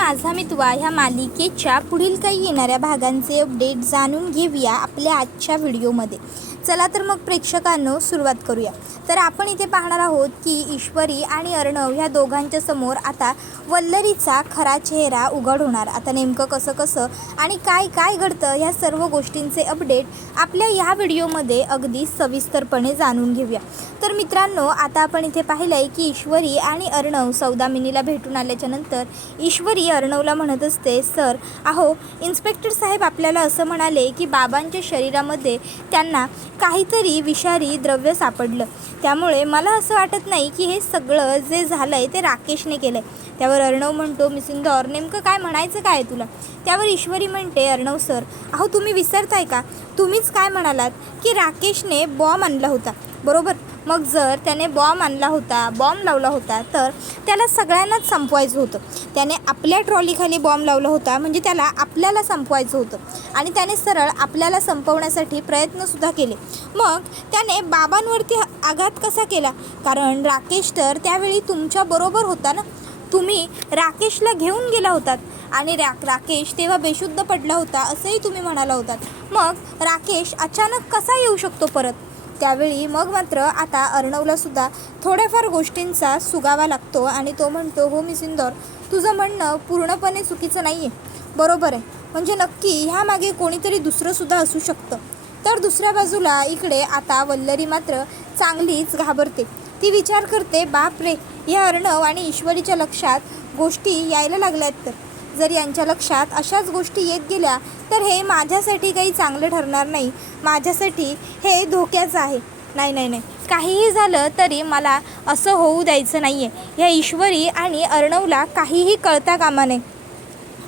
माझा मितवा ह्या मालिकेच्या पुढील काही येणाऱ्या भागांचे अपडेट जाणून घेऊया आपल्या आजच्या व्हिडिओमध्ये। चला तर मग प्रेक्षकांनो सुरुवात करूया। तर आपण इथे पाहणार आहोत की ईश्वरी आणि अर्णव ह्या दोघांच्या समोर आता वल्लरीचा खरा चेहरा उघड होणार। आता नेमकं कसं आणि काय घडतं ह्या सर्व गोष्टींचे अपडेट आपल्या ह्या व्हिडिओमध्ये अगदी सविस्तरपणे जाणून घेऊया। तर मित्रांनो, आता आपण इथे पाहिलंय की ईश्वरी आणि अर्णव सौदामिनीला भेटून आल्याच्या नंतर ईश्वरी अर्णवला म्हणत असते, सर अहो इन्स्पेक्टर साहेब आपल्याला असं म्हणाले की बाबांच्या शरीरामध्ये त्यांना काहीतरी विषारी द्रव्य सापडलं, त्यामुळे मला असं वाटत नाही की हे सगळं जे झालंय ते राकेशने केलंय। त्यावर अर्णव म्हणतो, मिसिंदौर नेमकं काय म्हणायचं काय तुला? त्यावर ईश्वरी म्हणते, अर्णव सर अहो तुम्ही विसरताय का? तुम्हीच काय म्हणालात की राकेशने बॉम्ब आणला होता, बरोबर? मग जर त्याने बॉम्ब आणला होता, बॉम्ब लावला होता, तर त्याला सगळ्यांनाच संपवायचं होतं। त्याने आपल्या ट्रॉलीखाली बॉम्ब लावला होता म्हणजे त्याला आपल्याला संपवायचं होतं आणि त्याने सरळ आपल्याला संपवण्यासाठी प्रयत्नसुद्धा केले। मग त्याने बाबांवरती आघात कसा केला? कारण राकेश तर त्यावेळी तुमच्याबरोबर होता ना, तुम्ही राकेशला घेऊन गेला होतात आणि राकेश तेव्हा बेशुद्ध पडला होता असंही तुम्ही म्हणाला होतात। मग राकेश अचानक कसा येऊ शकतो परत? त्यावेळी मग मात्र आता अर्णवला सुद्धा थोड्याफार गोष्टींचा सुगावा लागतो आणि तो म्हणतो, हो मिसिंदौर तुझं म्हणणं पूर्णपणे चुकीचं नाही आहे, बरोबर आहे, म्हणजे नक्की ह्यामागे कोणीतरी दुसरंसुद्धा असू शकतं। तर दुसऱ्या बाजूला इकडे आता वल्लरी मात्र चांगलीच घाबरते। ती विचार करते, बापरे या अर्णव आणि ईश्वरीच्या लक्षात गोष्टी यायला लागल्यात, तर जर यांच्या लक्षात अशाच गोष्टी येत गेल्या तर हे माझ्यासाठी काही चांगलं ठरणार नाही, माझ्यासाठी हे धोक्याचं आहे। नाही काहीही झालं तरी मला असं होऊ द्यायचं नाही आहे। ह्या ईश्वरी आणि अर्णवला काहीही कळता कामा नये।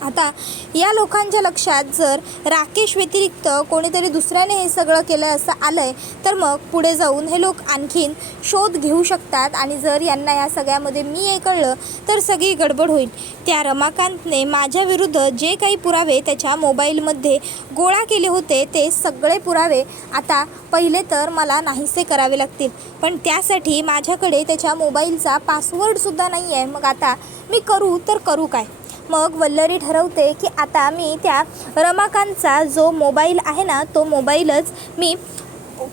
आता या लोकांच्या लक्षात जर राकेश व्यतिरिक्त कोणीतरी दुसऱ्याने हे सगळं केलं असं आलं आहे तर मग पुढे जाऊन हे लोक आणखीन शोध घेऊ शकतात आणि जर यांना या सगळ्यामध्ये मी हे कळलं तर सगळी गडबड होईल। त्या रमाकांतने माझ्या विरुद्ध जे काही पुरावे त्याच्या मोबाईलमध्ये गोळा केले होते ते सगळे पुरावे आता पहिले तर मला नाहीसे करावे लागतील, पण त्यासाठी माझ्याकडे त्याच्या मोबाईलचा पासवर्डसुद्धा नाही आहे। मग आता मी करू काय? मग वल्लरी ठरवते की आता मी त्या रमाकांतचा जो मोबाईल आहे ना तो मोबाईलच मी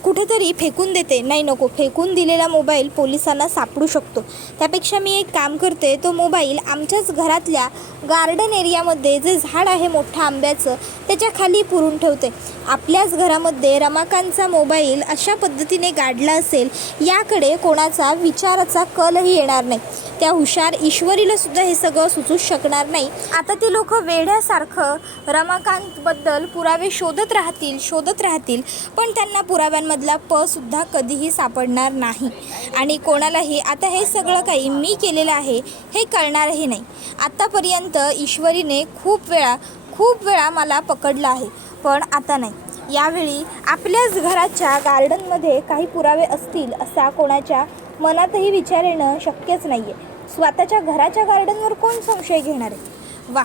कुठेतरी फेकून देते। नाही नको, फेकून दिलेला मोबाईल पोलिसांना सापडू शकतो, त्यापेक्षा मी एक काम करते, तो मोबाईल आमच्याच घरातल्या गार्डन एरियामध्ये जे झाड आहे मोठं आंब्याचं त्याच्या खाली पुरून ठेवते। आपल्याच घरामध्ये रमाकांतचा मोबाईल अशा पद्धतीने गाडला असेल याकडे कोणाचा विचाराचा कलही येणार नाही। त्या हुशार ईश्वरीला सुद्धा हे सगळं सुचूच शकणार नाही। आता ते लोक वेड्यासारखं रमाकांतबद्दल पुरावे शोधत राहतील पण त्यांना पुराव्यांमधला सुद्धा कधीही सापडणार नाही आणि कोणालाही आता हे सगळं काही मी केलेलं आहे हे कळणारही नाही। आतापर्यंत ईश्वरीने खूप वेळा मला पकडलं आहे, पण आता नाही। यावेळी आपल्याच घराच्या गार्डनमध्ये काही पुरावे असतील असा कोणाच्या मनातही विचार येणं शक्यच नाही आहे। स्वतःच्या घराच्या गार्डनवर कोण संशय घेणार आहे? वा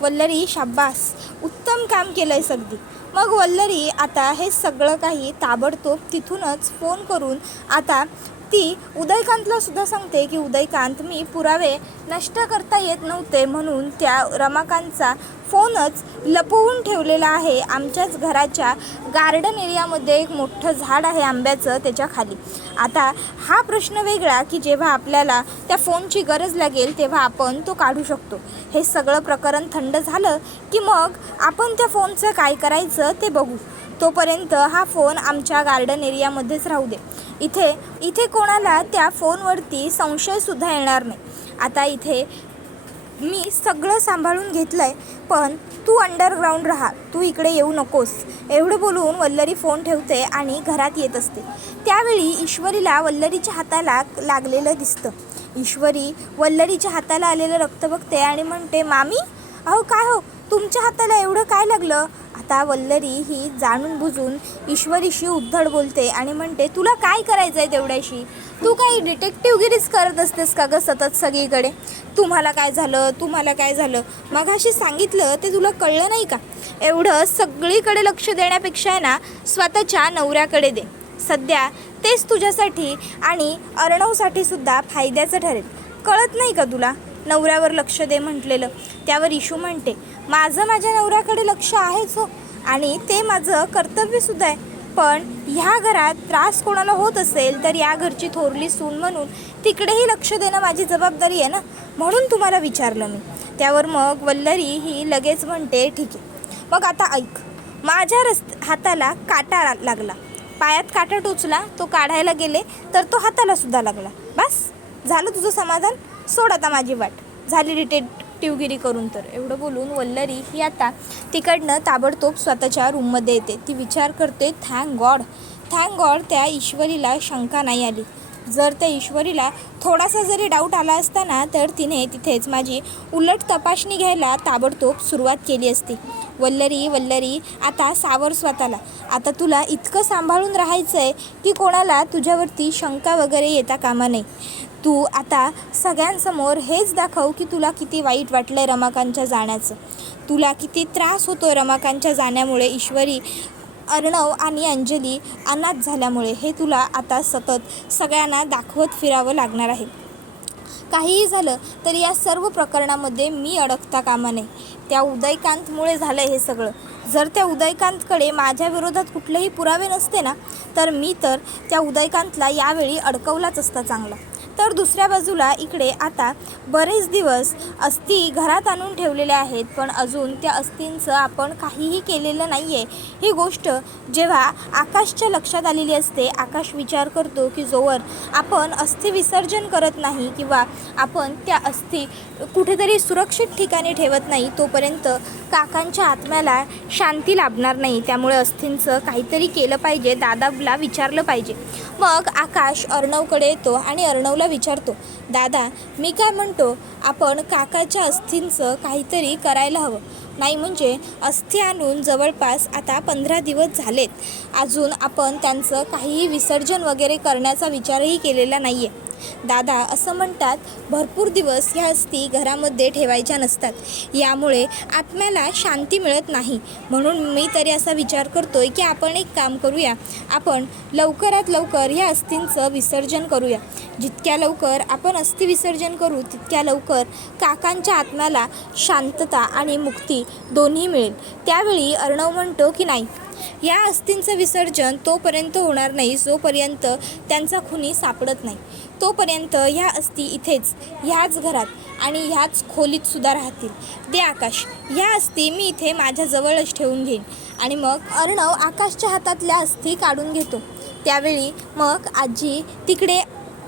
वल्लरी, शाब्बास, उत्तम काम केलं आहे अगदी। मग वल्लरी आता हे सगळं काही ताबडतोब तिथूनच फोन करून आता ती उदयकांतला सुद्धा सांगते की उदयकांत, मी पुरावे नष्ट करता येत नव्हते म्हणून त्या रमाकांतचा फोनच लपवून ठेवलेला आहे आमच्याच घराच्या गार्डन एरियामध्ये। एक मोठं झाड आहे आंब्याचं त्याच्या खाली। आता हा प्रश्न वेगळा की जेव्हा आपल्याला त्या फोनची गरज लागेल तेव्हा आपण तो काढू शकतो। हे सगळं प्रकरण थंड झालं की मग आपण त्या फोनचं काय करायचं ते बघू। तोपर्यंत हा फोन आमच्या गार्डन एरियामध्येच राहू दे, इथे कोणाला त्या फोनवरती संशयसुद्धा येणार नाही। आता इथे मी सगळं सांभाळून घेतलं आहे, पण तू अंडरग्राऊंड राहा, तू इकडे येऊ नकोस। एवढं बोलून वल्लरी फोन ठेवते आणि घरात येत असते। त्यावेळी ईश्वरीला वल्लरीच्या हाताला लागलेलं दिसतं। ईश्वरी वल्लरीच्या हाताला आलेलं रक्त बघते आणि म्हणते, मामी अहो काय हो, तुमच्या हाताला एवढं काय लागलं? आता वल्लरी ही जाणून बुजून ईश्वरीशी उद्धट बोलते आणि म्हणते, तुला काय करायचं आहे तेवढ्याशी? तू काही डिटेक्टिव्हगिरीच करत असतेस का गं सतत सगळीकडे? तुम्हाला काय झालं मगाशी सांगितलं ते तुला कळलं नाही का? एवढं सगळीकडे लक्ष देण्यापेक्षा आहे ना स्वतःच्या नवऱ्याकडे दे, सध्या तेच तुझ्यासाठी आणि अर्णवसाठी सुद्धा फायद्याचं ठरेल। कळत नाही का तुला? नवऱ्यावर लक्ष दे म्हटलेलं. त्यावर इशू म्हणते, माझं माझ्या नवऱ्याकडे लक्ष आहेच हो, आणि ते माझं कर्तव्यसुद्धा आहे. पण ह्या घरात त्रास कोणाला होत असेल तर या घरची थोरली सून म्हणून तिकडेही लक्ष देणं माझी जबाबदारी आहे ना, म्हणून तुम्हाला विचारलं मी. त्यावर मग वल्लरी ही लगेच म्हणते, ठीक आहे, मग आता ऐक. माझ्या हाताला काटा लागला, पायात काटा टोचला, तो काढायला गेले तर तो हातालासुद्धा लागला. बस झालं तुझं समाधान, सोड आता माझी वाट, झाली डिटेक्टिव्हगिरी करून. तर एवढं बोलून वल्लरी ही आता तिकडनं ताबडतोब स्वतःच्या रूममध्ये येते. ती विचार करते, थँक गॉड त्या ईश्वरीला शंका नाही आली. जर त्या ईश्वरीला थोडासा जरी डाऊट आला असता ना, तर तिने तिथेच माझी उलट तपासणी घ्यायला ताबडतोब सुरुवात केली असती. वल्लरी आता सावर स्वतःला. आता तुला इतकं सांभाळून राहायचं आहे की कोणाला तुझ्यावरती शंका वगैरे येता कामा नये. तू आता सगळ्यांसमोर हेच दाखव की तुला किती वाईट वाटलं आहे रमाकांतच्या जाण्याचं, तुला किती त्रास होतो रमाकांतच्या जाण्यामुळे, ईश्वरी, अर्णव आणि अंजली अनाथ झाल्यामुळे. हे तुला आता सतत सगळ्यांना दाखवत फिरावं लागणार आहे. काहीही झालं तरी या सर्व प्रकरणामध्ये मी अडकता कामा नये. त्या उदयकांतमुळे झालं हे सगळं. जर त्या उदयकांतकडे माझ्या विरोधात कुठलेही पुरावे नसते ना, तर मी तर त्या उदयकांतला यावेळी अडकवलाच असता चांगला. तर दुसऱ्या बाजूला इकडे आता बरेच दिवस अस्थी घरात आणून ठेवलेल्या आहेत, पण अजून त्या अस्थींचं आपण काहीही केलेलं नाही आहे. ही गोष्ट जेव्हा आकाशच्या लक्षात आलेली असते, आकाश विचार करतो की जोवर आपण अस्थी विसर्जन करत नाही किंवा आपण त्या अस्थी कुठेतरी सुरक्षित ठिकाणी ठेवत नाही, तोपर्यंत काकांच्या आत्म्याला शांती लाभणार नाही. त्यामुळे अस्थींचं काहीतरी केलं पाहिजे, दादाला विचारलं पाहिजे. मग आकाश अर्णवकडे येतो आणि अर्णवला विचारतो, दादा मी काय म्हणतो, आपण काकाच्या अस्थींचं काहीतरी करायला हवं. नाही म्हणजे अस्थी आणून जवळपास आता 15 दिवस झालेत, अजून आपण त्यांचं काहीही विसर्जन वगैरे करण्याचा विचारही केलेला नाही आहे. दादा असं म्हणतात, भरपूर दिवस ह्या अस्थी घरामध्ये ठेवायच्या नसतात, यामुळे आत्म्याला शांती मिळत नाही. म्हणून मी तरी असा विचार करतोय की आपण एक काम करूया, आपण लवकरात लवकर ह्या अस्थींचं विसर्जन करूया. जितक्या लवकर आपण अस्थी विसर्जन करू तितक्या लवकर काकांच्या आत्म्याला शांतता आणि मुक्ती दोन्ही मिळेल. त्यावेळी अर्णव म्हणतो की नाही, या अस्थींचं विसर्जन तोपर्यंत होणार नाही जोपर्यंत त्यांचा खुनी सापडत नाही. तोपर्यंत ह्या अस्थी इथेच, ह्याच घरात आणि ह्याच खोलीत सुद्धा राहतील. दे आकाश, ह्या अस्थी मी इथे माझ्याजवळच ठेवून घेईन. आणि मग अर्णव आकाशच्या हातातल्या अस्थी काढून घेतो. त्यावेळी मग आजी तिकडे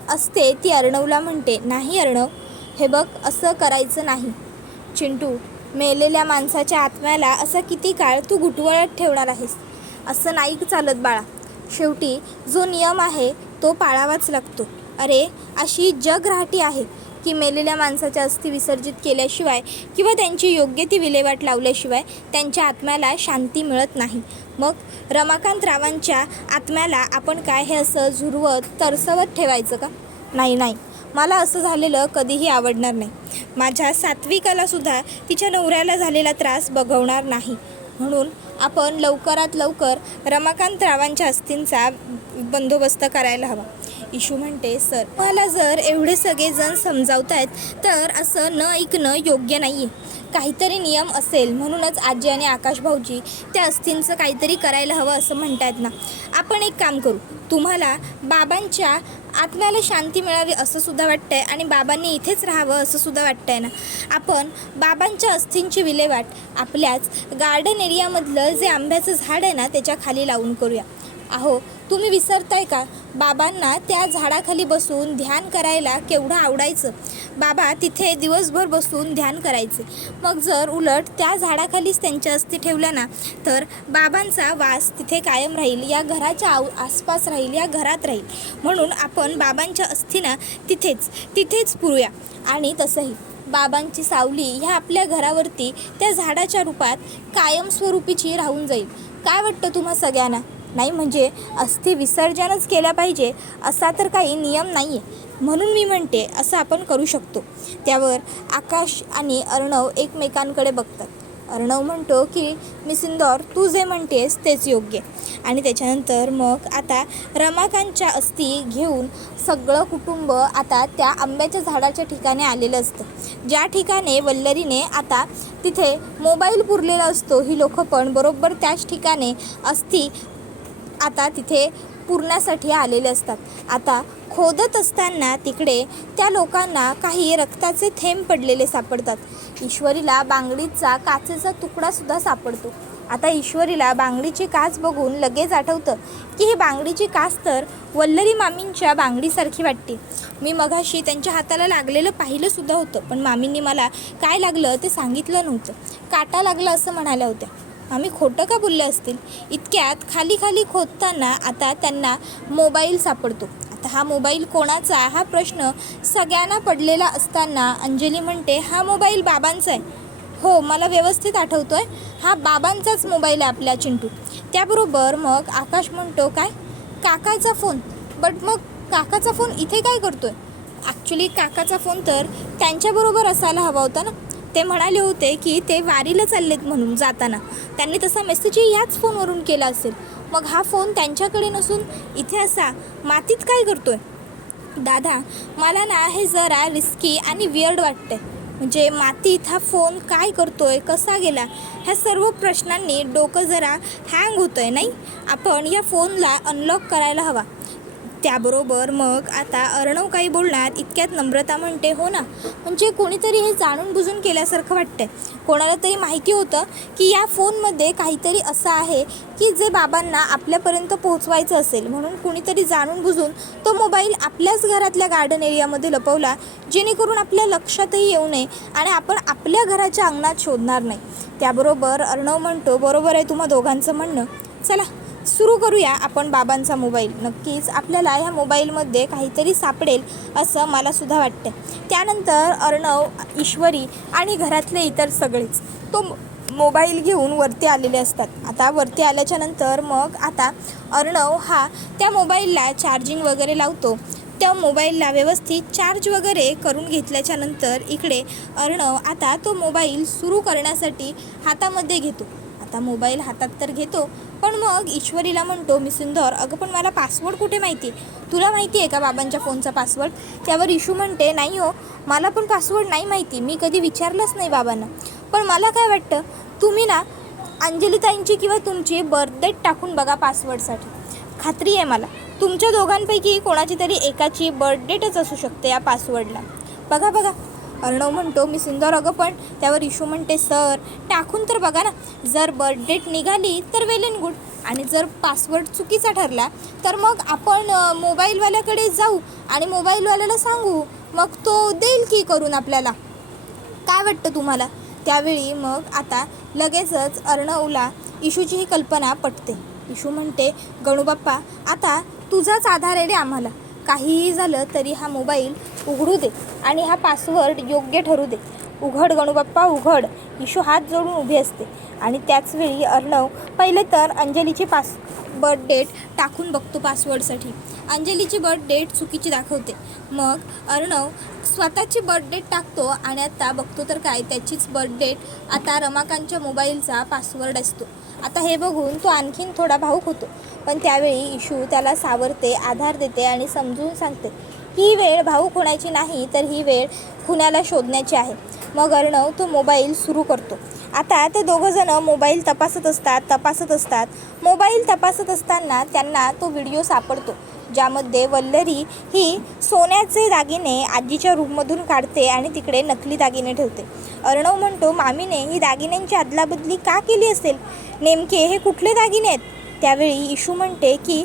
असते, ती अर्णवला म्हणते, नाही अर्णव, हे बघ असं करायचं नाही. चिंटू, मेलेल्या माणसाच्या आत्म्याला असं किती काळ तू गुटवळत ठेवणार आहेस? असं नाही चालत बाळा, शेवटी जो नियम आहे तो पाळावाच लागतो. अरे अशी जगराहटी आहे की मेलेल्या माणसाच्या अस्थी विसर्जित केल्याशिवाय किंवा त्यांची योग्य ती विल्हेवाट लावल्याशिवाय त्यांच्या आत्म्याला शांती मिळत नाही. मग रमाकांत रावांच्या आत्म्याला आपण काय हे असं झुरवत तरसवत ठेवायचं का? नाही, मला असं झालेलं कधीही आवडणार नाही. माझ्या सात्विकालासुद्धा तिच्या नवऱ्याला झालेला त्रास बघवणार नाही. म्हणून आपण लवकरात लवकर रमाकांत रावांच्या अस्थींचा बंदोबस्त करायला हवा. इशू म्हणते, सर मला जर एवढे सगळेजण समजावतायत तर असं न ऐकणं योग्य नाही आहे. काहीतरी नियम असेल, म्हणूनच आजी आणि आकाश भाऊजी त्या अस्थींचं काहीतरी करायला हवं असं म्हणतायत ना. आपण एक काम करू, तुम्हाला बाबांच्या आत्म्याला शांती मिळावी असं सुद्धा वाटतं आहे आणि बाबांनी इथेच राहावं असं सुद्धा वाटतं आहे ना. आपण बाबांच्या अस्थींची विल्हेवाट आपल्याच गार्डन एरियामधलं जे आंब्याचं झाड आहे ना त्याच्या खाली लावून करूया. अहो तुम्ही विसरताय का, बाबांना त्या झाडाखाली बसून ध्यान करायला केवढं आवडायचं. बाबा तिथे दिवसभर बसून ध्यान करायचे. मग जर उलट त्या झाडाखालीच त्यांच्या अस्थी ठेवल्या ना, तर बाबांचा वास तिथे कायम राहील, या घराच्या आसपास राहील, या घरात राहील. म्हणून आपण बाबांच्या अस्थींना तिथेच पुरूया. आणि तसंही बाबांची सावली ह्या आपल्या घरावरती त्या झाडाच्या रूपात कायमस्वरूपीची राहून जाईल. काय वाटतं तुम्हा सगळ्यांना? नाही म्हणजे अस्थी विसर्जनच केल्या पाहिजे असा तर काही नियम नाही आहे. म्हणून मी म्हणते असं आपण करू शकतो. त्यावर आकाश आणि अर्णव एकमेकांकडे बघतात. अर्णव म्हणतो की मिसिंदर तू जे म्हणतेस तेच योग्य. आणि त्याच्यानंतर मग आता रमाकांतच्या अस्थी घेऊन सगळं कुटुंब आता त्या आंब्याच्या झाडाच्या ठिकाणी आलेलं असतं, ज्या ठिकाणी वल्लरीने आता तिथे मोबाईल पुरलेला असतो. ही लोकं पण बरोबर त्याच ठिकाणी अस्थी आता तिथे पुरण्यासाठी आलेले असतात. आता खोदत असताना तिकडे त्या लोकांना काही रक्ताचे थेंब पडलेले सापडतात. ईश्वरीला बांगडीचा काचेचा तुकडासुद्धा सापडतो. आता ईश्वरीला बांगडीची काच बघून लगेच आठवतं की ही बांगडीची काच तर वल्लरी मामींच्या बांगडीसारखी वाटते. मी मघाशी त्यांच्या हाताला लागलेलं पाहिलंसुद्धा होतं, पण मामींनी मला काय लागलं ते सांगितलं नव्हतं. काटा लागला असं म्हणाल्या होत्या. आम्ही खोटं का बोलले असतील. इतक्यात खाली खाली खोदताना आता त्यांना मोबाईल सापडतो. आता हा मोबाईल कोणाचा हा प्रश्न सगळ्यांना पडलेला असताना अंजली म्हणते हा मोबाईल बाबांचा आहे. हो, मला व्यवस्थित आठवतो आहे, हा बाबांचाच मोबाईल आहे आपल्या चिंटू. त्याबरोबर मग आकाश म्हणतो काय काकाचा फोन, बट मग काकाचा फोन इथे काय करतो आहे. ॲक्च्युली काकाचा फोन तर त्यांच्याबरोबर असायला हवा होता ना. ते म्हणाले होते की ते वारीला चाललेत म्हणून जाताना त्यांनी तसा मेसेज याच फोनवरून केला असेल. मग हा फोन त्यांच्याकडे नसून इथे असा मातीत काय करतोय. दादा मला ना हे जरा रिस्की आणि वियर्ड वाटतंय. म्हणजे मातीत हा फोन काय करतोय, कसा गेला, ह्या सर्व प्रश्नांनी डोकं जरा हँग होतं आहे नाही. आपण या फोनला अनलॉक करायला हवा. त्याबरोबर मग आता अर्णव काही बोलणार इतक्यात नम्रता म्हणते हो ना, म्हणजे कोणीतरी हे जाणून बुजून केल्यासारखं वाटतंय. कोणाला तरी माहिती होतं की या फोनमध्ये काहीतरी असं आहे की जे बाबांना आपल्यापर्यंत पोहोचवायचं असेल, म्हणून कुणीतरी जाणून बुजून तो मोबाईल आपल्याच घरातल्या गार्डन एरियामध्ये लपवला, जेणेकरून आपल्या लक्षातही येऊ नये आणि आपण आपल्या घराच्या अंगणात शोधणार नाही. त्याबरोबर अर्णव म्हणतो बरोबर आहे तुम्हा दोघांचं म्हणणं, चला सुरू करूया आपण बाबांचा मोबाईल. नक्कीच आपल्याला ह्या मोबाईलमध्ये काहीतरी सापडेल असं मलासुद्धा वाटतं. त्यानंतर अर्णव, ईश्वरी आणि घरातले इतर सगळेच तो मोबाईल घेऊन वरती आलेले असतात. आता वरती आल्याच्या नंतर मग आता अर्णव हा त्या मोबाईलला चार्जिंग वगैरे लावतो. त्या मोबाईलला व्यवस्थित चार्ज वगैरे करून घेतल्याच्या नंतर इकडे अर्णव आता तो मोबाईल सुरू करण्यासाठी हातामध्ये घेतो. आता मोबाईल हातात तर घेतो, पण मग ईश्वरीला म्हणतो मिसिंदर अगं पण मला पासवर्ड कुठे माहिती आहे, तुला माहिती आहे का बाबांच्या फोनचा पासवर्ड. त्यावर इशू म्हणते नाही हो, मला पण पासवर्ड नाही माहिती, मी कधी विचारलंच नाही बाबांना. पण मला काय वाटतं तुम्ही ना अंजलीताईंची किंवा तुमची बर्थडेट टाकून बघा पासवर्डसाठी. खात्री आहे मला तुमच्या दोघांपैकी कोणाची तरी एकाची बर्थडेटच असू शकते या पासवर्डला. बघा बघा. अर्णव म्हणतो मिसिंदर अगं पण. त्यावर इशू म्हणते सर टाकून तर बघा ना, जर बर्थडेट निघाली तर वेल अँड गुड, आणि जर पासवर्ड चुकीचा ठरला तर मग आपण मोबाईलवाल्याकडे जाऊ आणि मोबाईलवाल्याला सांगू, मग तो देईल की करून आपल्याला. काय वाटतं तुम्हाला. त्यावेळी मग आता लगेचच अर्णवला इशूची ही कल्पना पटते. इशू म्हणते गणूबाप्पा आता तुझाच आधार आहे रे आम्हाला, काहीही झालं तरी हा मोबाईल उघडू दे आणि हा पासवर्ड योग्य ठरू दे. उघड गणूबाप्पा उघड. इशू हात जोडून उभी असते आणि त्याचवेळी अर्णव पहिले तर अंजलीची बर्थ डेट टाकून बघतो पासवर्डसाठी. अंजलीची बर्थ डेट चुकीची दाखवते. मग अर्णव स्वतःची बर्थ डेट टाकतो आणि आता बघतो तर काय त्याचीच बर्थ डेट आता रमाकांतच्या मोबाईलचा पासवर्ड असतो. आता हे बघून तो आणखीन थोडा भावूक होतो, पण त्यावेळी इशू त्याला सावरते, आधार देते आणि समजून सांगते ही वेळ भावूक होण्याची नाही, तर ही वेळ खुन्याला शोधण्याची आहे. मग अर्णव तो मोबाईल सुरू करतो. आता ते दोघंजणं मोबाईल तपासत असतात. मोबाईल तपासत असताना त्यांना तो व्हिडिओ सापडतो, ज्यामध्ये वल्लरी ही सोन्याचे दागिने आजीच्या रूममधून काढते आणि तिकडे नकली दागिने ठेवते. अर्णव म्हणतो मामीने ही दागिन्यांची अदलाबदली का केली असेल, नेमके हे कुठले दागिने आहेत. त्यावेळी इशू म्हणते की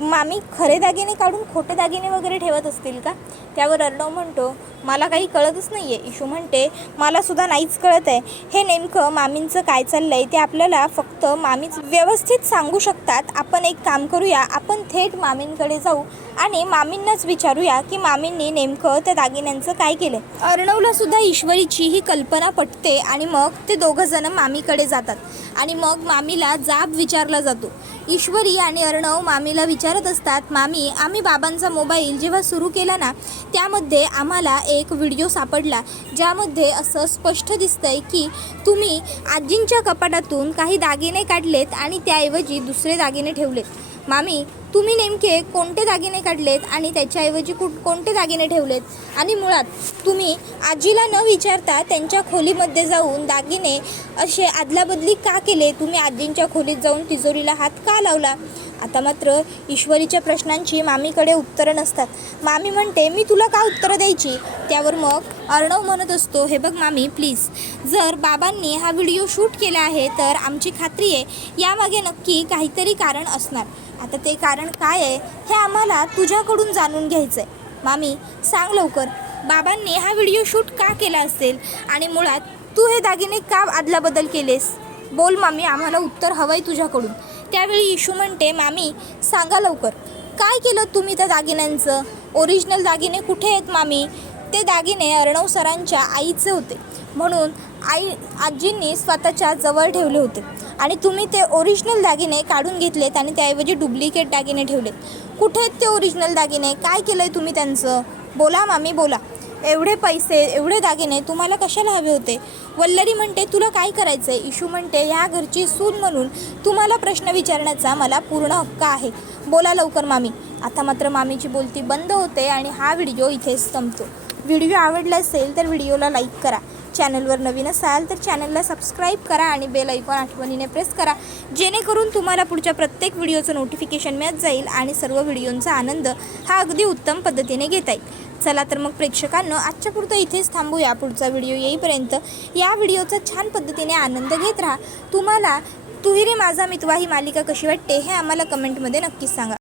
मामी खरे दागिने काढून खोटे दागिने वगैरे ठेवत असतील का. त्यावर अर्णव म्हणतो मला काही कळतच नाही आहे. इशू म्हणते मलासुद्धा नाहीच कळत आहे, हे नेमकं मामींचं काय चाललं आहे ते आपल्याला फक्त मामीच व्यवस्थित सांगू शकतात. आपण एक काम करूया, आपण थेट मामींकडे जाऊ आणि मामींनाच विचारूया की मामींनी नेमकं त्या दागिन्यांचं काय केलं. अर्णवलासुद्धा ईश्वरीची ही कल्पना पटते आणि मग ते दोघंजणं मामीकडे जातात आणि मग मामीला जाब विचारला जातो ईश्वरी आणि अर्णव मामीला विचारत असतात, मामी आम्ही बाबांचा मोबाईल जेव्हा सुरू केला ना त्यामध्ये आम्हाला एक व्हिडिओ सापडला ज्यामध्ये असं स्पष्ट दिसतंय की तुम्ही आजींच्या कपाटातून काही दागिने काढलेत आणि त्याऐवजी दुसरे दागिने ठेवलेत. मामी तुम्ही नेमके कोणते दागिने काढलेत आणि त्याच्याऐवजी कोणते दागिने ठेवलेत आणि मुळात तुम्ही आजीला न विचारता त्यांच्या खोलीमध्ये जाऊन दागिने असे अदलाबदली का केले? तुम्ही आजींच्या खोलीत जाऊन तिजोरीला हात का लावला? आता मात्र ईश्वरीच्या प्रश्नांची मामीकडे उत्तरं नसतात. मामी म्हणते मी तुला का उत्तरं द्यायची? त्यावर मग अर्णव म्हणत असतो, हे बघ मामी प्लीज, जर बाबांनी हा व्हिडिओ शूट केला आहे तर आमची खात्री आहे यामागे नक्की काहीतरी कारण असणार. आता ते कारण काय आहे हे आम्हाला तुझ्याकडून जाणून घ्यायचं आहे. मामी सांग लवकर, बाबांनी हा व्हिडिओ शूट का केला असेल आणि मुळात तू हे दागिने का अदलाबदल केलेस? बोल मामी, आम्हाला उत्तर हवं आहे तुझ्याकडून. त्यावेळी इशू म्हणते, मामी सांगा लवकर, काय केलं तुम्ही त्या दागिन्यांचं? ओरिजिनल दागिने कुठे आहेत मामी? ते दागिने अर्णव सरांच्या आईचे होते म्हणून आजींनी स्वतःच्या जवळ ठेवले होते आणि तुम्ही ते ओरिजिनल दागिने काढून घेतलेत आणि त्याऐवजी डुप्लिकेट दागिने ठेवलेत. कुठे आहेत ते ओरिजिनल दागिने? काय केलं आहे तुम्ही त्यांचं? बोला मामी बोला. एवढे पैसे एवढे दागिने तुम्हाला कशाला हवे होते? वल्लरी म्हणते, तुला काय करायचं आहे? इशू म्हणते, ह्या घरची सून म्हणून तुम्हाला प्रश्न विचारण्याचा मला पूर्ण हक्क आहे. बोला लवकर मामी. आता मात्र मामीची बोलती बंद होते आणि हा व्हिडिओ इथेच संपतो. व्हिडिओ आवडला असेल तर व्हिडिओला लाईक करा. चॅनलवर नवीन असाल तर चॅनलला सबस्क्राईब करा आणि बेल आयकॉन आठवणीने प्रेस करा जेणेकरून तुम्हाला पुढच्या प्रत्येक व्हिडिओचं नोटिफिकेशन मिळत जाईल आणि सर्व व्हिडिओंचा आनंद हा अगदी उत्तम पद्धतीने घेता येईल. चला तर मग प्रेक्षकांनो, आजच्या पुरतं इथेच थांबूया. पुढचा व्हिडिओ येईपर्यंत या व्हिडिओचा छान पद्धतीने आनंद घेत राहा. तुम्हाला तू ही रे माझा मितवा ही मालिका कशी वाटते हे आम्हाला कमेंटमध्ये नक्कीच सांगा.